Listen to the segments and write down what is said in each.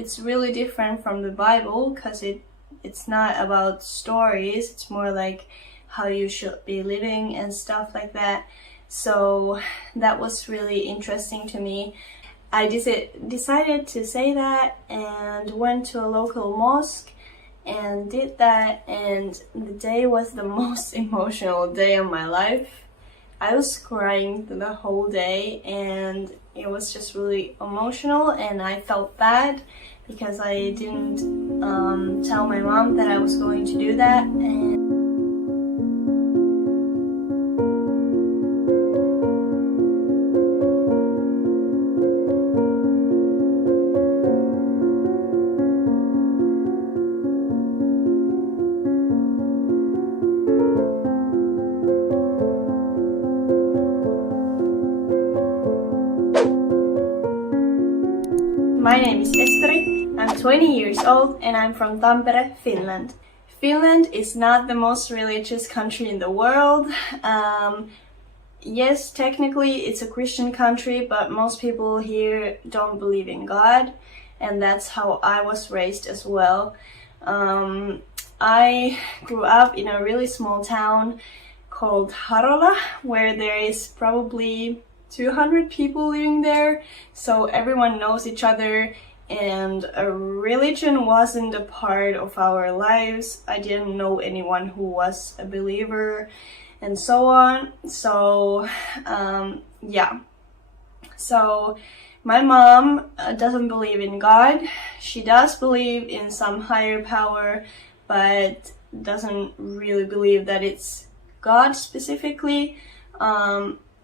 it's really different from the Bible, because it's not about stories, it's more like how you should be living and stuff like that. So that was really interesting to me. I decided to say that and went to a local mosque and did that, and the day was the most emotional day of my life. I was crying the whole day, and it was just really emotional, and I felt bad because I didn't tell my mom that I was going to do that. And my name is Estri, I'm 20 years old and I'm from Tampere, Finland. Finland is not the most religious country in the world. Yes, technically it's a Christian country, but most people here don't believe in God, and that's how I was raised as well. I grew up in a really small town called Harola, where there is probably 200 people living there, so everyone knows each other, and a religion wasn't a part of our lives. I didn't know anyone who was a believer and so on. So yeah, so my mom doesn't believe in God. She does believe in some higher power, but doesn't really believe that it's God specifically.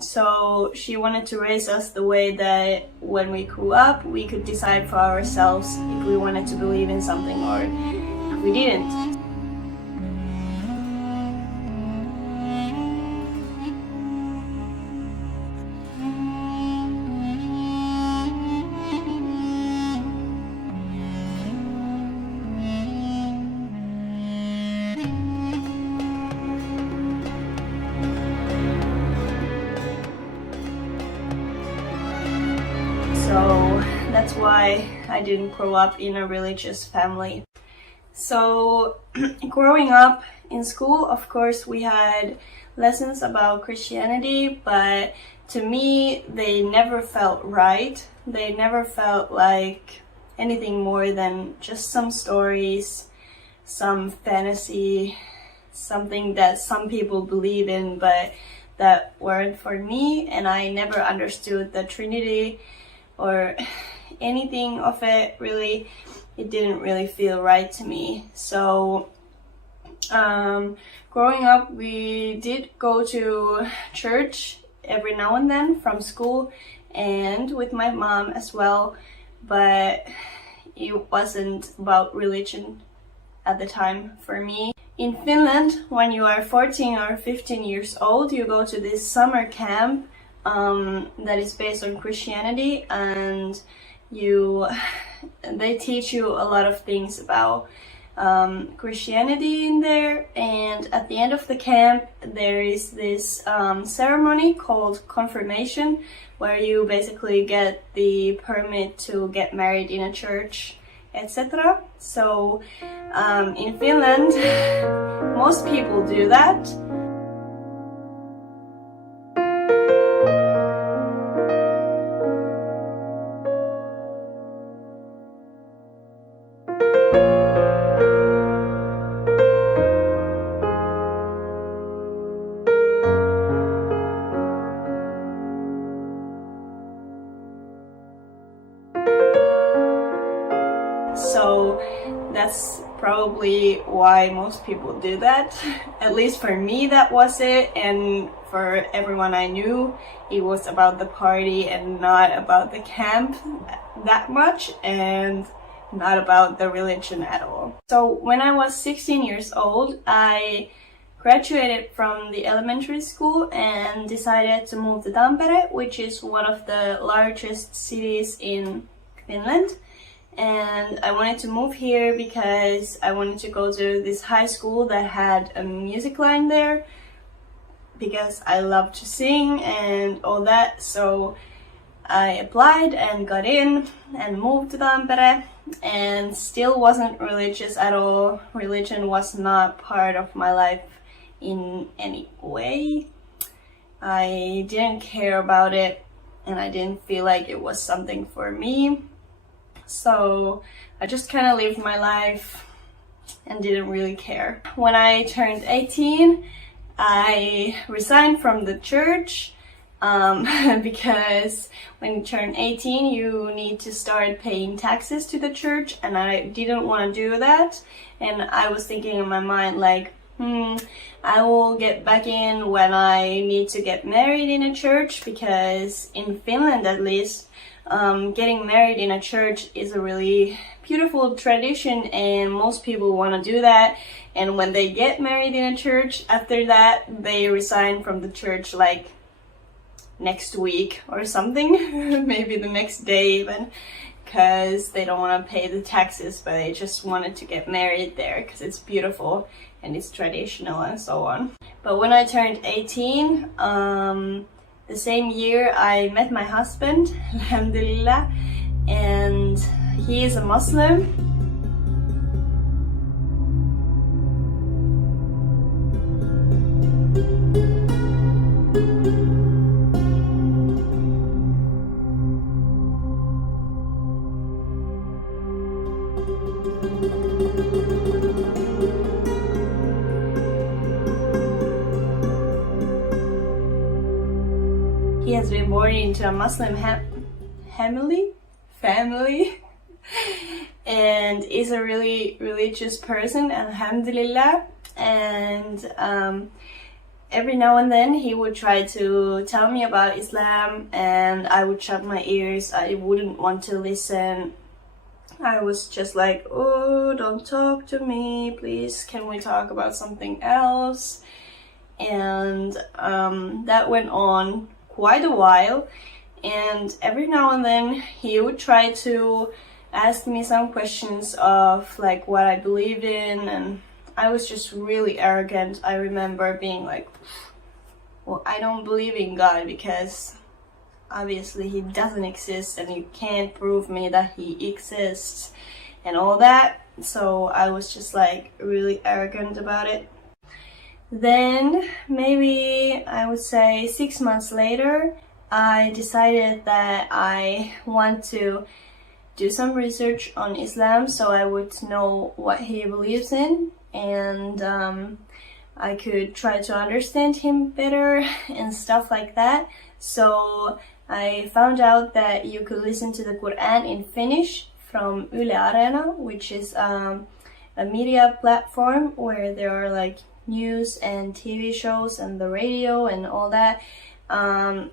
So she wanted to raise us the way that when we grew up, we could decide for ourselves if we wanted to believe in something or if we didn't. So that's why I didn't grow up in a religious family. So growing up in school, of course, we had lessons about Christianity, but to me, they never felt right. They never felt like anything more than just some stories, some fantasy, something that some people believe in, but that weren't for me, and I never understood the Trinity or anything of it. Really, it didn't really feel right to me. So growing up, we did go to church every now and then from school and with my mom as well, but it wasn't about religion at the time for me. In Finland, when you are 14 or 15 years old, you go to this summer camp that is based on Christianity, and they teach you a lot of things about Christianity in there. And at the end of the camp, there is this ceremony called confirmation, where you basically get the permit to get married in a church, etc. So in Finland, most people do that. So that's probably why most people do that. At least for me, that was it. And for everyone I knew, it was about the party and not about the camp that much, and not about the religion at all. So when I was 16 years old, I graduated from the elementary school and decided to move to Tampere, which is one of the largest cities in Finland. And I wanted to move here because I wanted to go to this high school that had a music line there, because I love to sing and all that. So I applied and got in and moved to Tampere. and still wasn't religious at all. Religion was not part of my life in any way. I didn't care about it, and I didn't feel like it was something for me. So I just kind of lived my life and didn't really care. When I turned 18, I resigned from the church because when you turn 18, you need to start paying taxes to the church, and I didn't want to do that. And I was thinking in my mind like, I will get back in when I need to get married in a church, because in Finland at least, getting married in a church is a really beautiful tradition, and most people want to do that. And when they get married in a church, after that they resign from the church like next week or something, maybe the next day even, because they don't want to pay the taxes, but they just wanted to get married there because it's beautiful and it's traditional and so on. But when I turned 18, the same year I met my husband, alhamdulillah, and he is a Muslim. He has been born into a Muslim family and is a really religious person, alhamdulillah. And every now and then he would try to tell me about Islam, and I would shut my ears. I wouldn't want to listen. I was just like, oh, don't talk to me, please, can we talk about something else? And that went on quite a while, and every now and then he would try to ask me some questions of like what I believed in, and I was just really arrogant. I remember being like, well, I don't believe in God because obviously he doesn't exist and you can't prove me that he exists and all that. So I was just like really arrogant about it. Then maybe I would say 6 months later, I decided that I want to do some research on Islam so I would know what he believes in, and I could try to understand him better and stuff like that. So I found out that you could listen to the Quran in Finnish from Yle Areena, which is a media platform where there are like news and TV shows and the radio and all that, and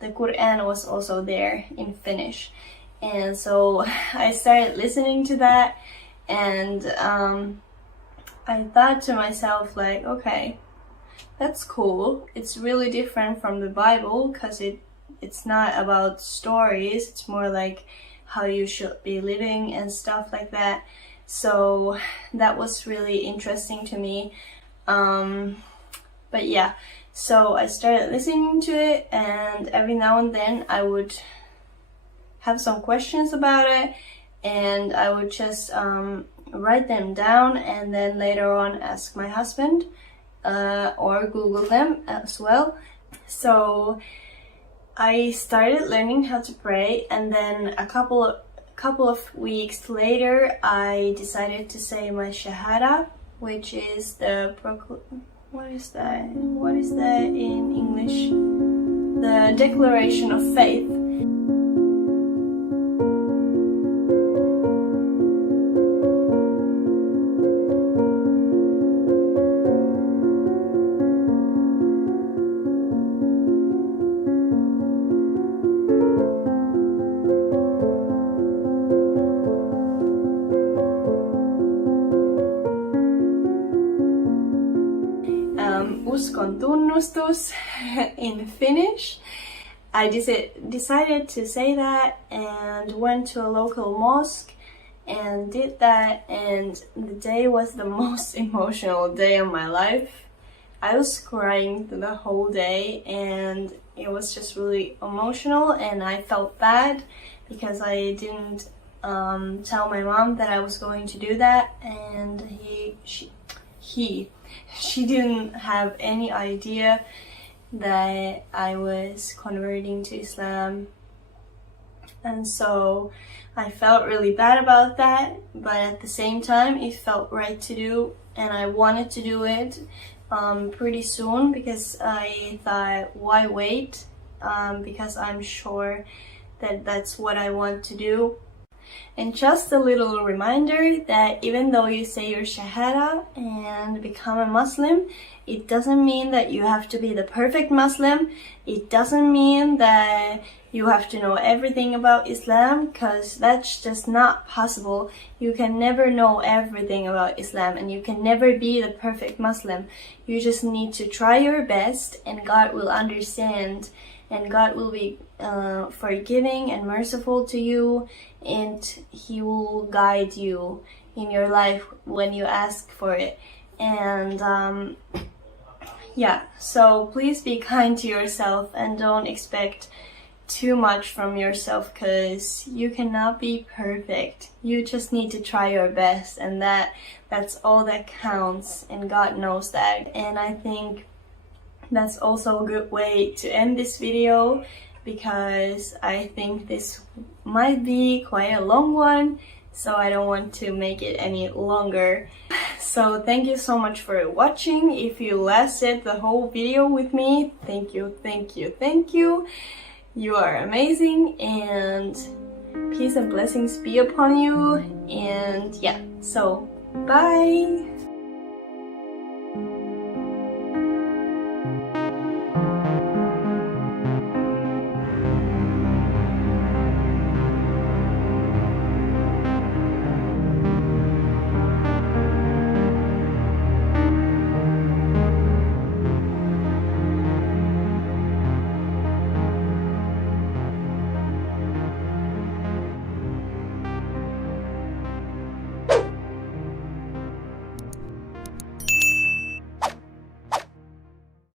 the Quran was also there in Finnish. And so I started listening to that, and I thought to myself like, okay, that's cool. It's really different from the Bible because it's not about stories, it's more like how you should be living and stuff like that. So that was really interesting to me. But yeah, so I started listening to it, and every now and then I would have some questions about it, and I would just write them down and then later on ask my husband or Google them as well. So I started learning how to pray, and then a couple of weeks later I decided to say my Shahada, which is the what is that in English? The declaration of faith. Uskon tunnustus in Finnish. I decided to say that and went to a local mosque and did that, and the day was the most emotional day of my life. I was crying the whole day, and it was just really emotional, and I felt bad because I didn't tell my mom that I was going to do that, and she didn't have any idea that I was converting to Islam. And so I felt really bad about that, but at the same time it felt right to do, and I wanted to do it pretty soon, because I thought, why wait? Because I'm sure that that's what I want to do. And just a little reminder that even though you say your Shahada and become a Muslim, it doesn't mean that you have to be the perfect Muslim. It doesn't mean that you have to know everything about Islam, because that's just not possible. You can never know everything about Islam, and you can never be the perfect Muslim. You just need to try your best, and God will understand, and God will be forgiving and merciful to you, and He will guide you in your life when you ask for it. And yeah, so please be kind to yourself and don't expect too much from yourself, because you cannot be perfect. You just need to try your best, and that's all that counts, and God knows that. And I think that's also a good way to end this video, because I think this might be quite a long one, so I don't want to make it any longer. So thank you so much for watching. If you lasted the whole video with me, thank you, thank you, thank you. You are amazing, and peace and blessings be upon you. And yeah, so bye!